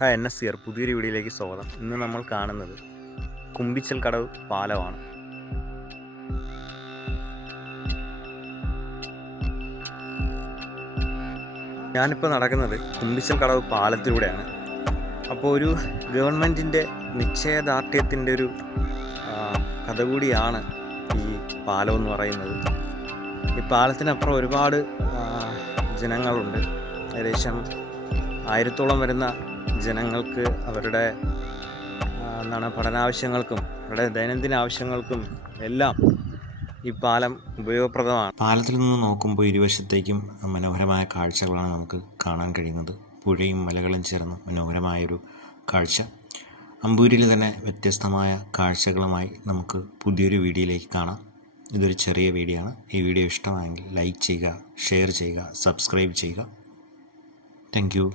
Hi NSCR പുതിയൊരു വീഡിയോയിലേക്ക് സ്വാഗതം. ഇന്ന് നമ്മൾ കാണുന്നത് കുമ്പിച്ചൽ കടവ് പാലമാണ്. ഞാനിപ്പോൾ നടക്കുന്നത് കുമ്പിച്ചൽ കടവ് പാലത്തിലൂടെയാണ്. അപ്പോൾ ഒരു ഗവൺമെൻറ്റിൻ്റെ നിശ്ചയദാർഢ്യത്തിൻ്റെ ഒരു കഥ കൂടിയാണ് ഈ പാലം എന്ന് പറയുന്നത്. ഈ പാലത്തിനപ്പുറം ഒരുപാട് ജനങ്ങളുണ്ട്. ഏകദേശം 1000-ഓളം വരുന്ന ജനങ്ങൾക്ക് അവരുടെ പഠനാവശ്യങ്ങൾക്കും അവരുടെ ദൈനംദിന ആവശ്യങ്ങൾക്കും എല്ലാം ഈ പാലം ഉപയോഗപ്രദമാണ്. പാലത്തിൽ നിന്ന് നോക്കുമ്പോൾ ഇരുവശത്തേക്കും മനോഹരമായ കാഴ്ചകളാണ് നമുക്ക് കാണാൻ കഴിയുന്നത്. പുഴയും മലകളും ചേർന്ന് മനോഹരമായൊരു കാഴ്ച. അമ്പൂരിൽ തന്നെ വ്യത്യസ്തമായ കാഴ്ചകളുമായി നമുക്ക് പുതിയൊരു വീഡിയോയിലേക്ക് കാണാം. ഇതൊരു ചെറിയ വീഡിയോ ആണ്. ഈ വീഡിയോ ഇഷ്ടമായെങ്കിൽ ലൈക്ക് ചെയ്യുക, ഷെയർ ചെയ്യുക, സബ്സ്ക്രൈബ് ചെയ്യുക. Thank you.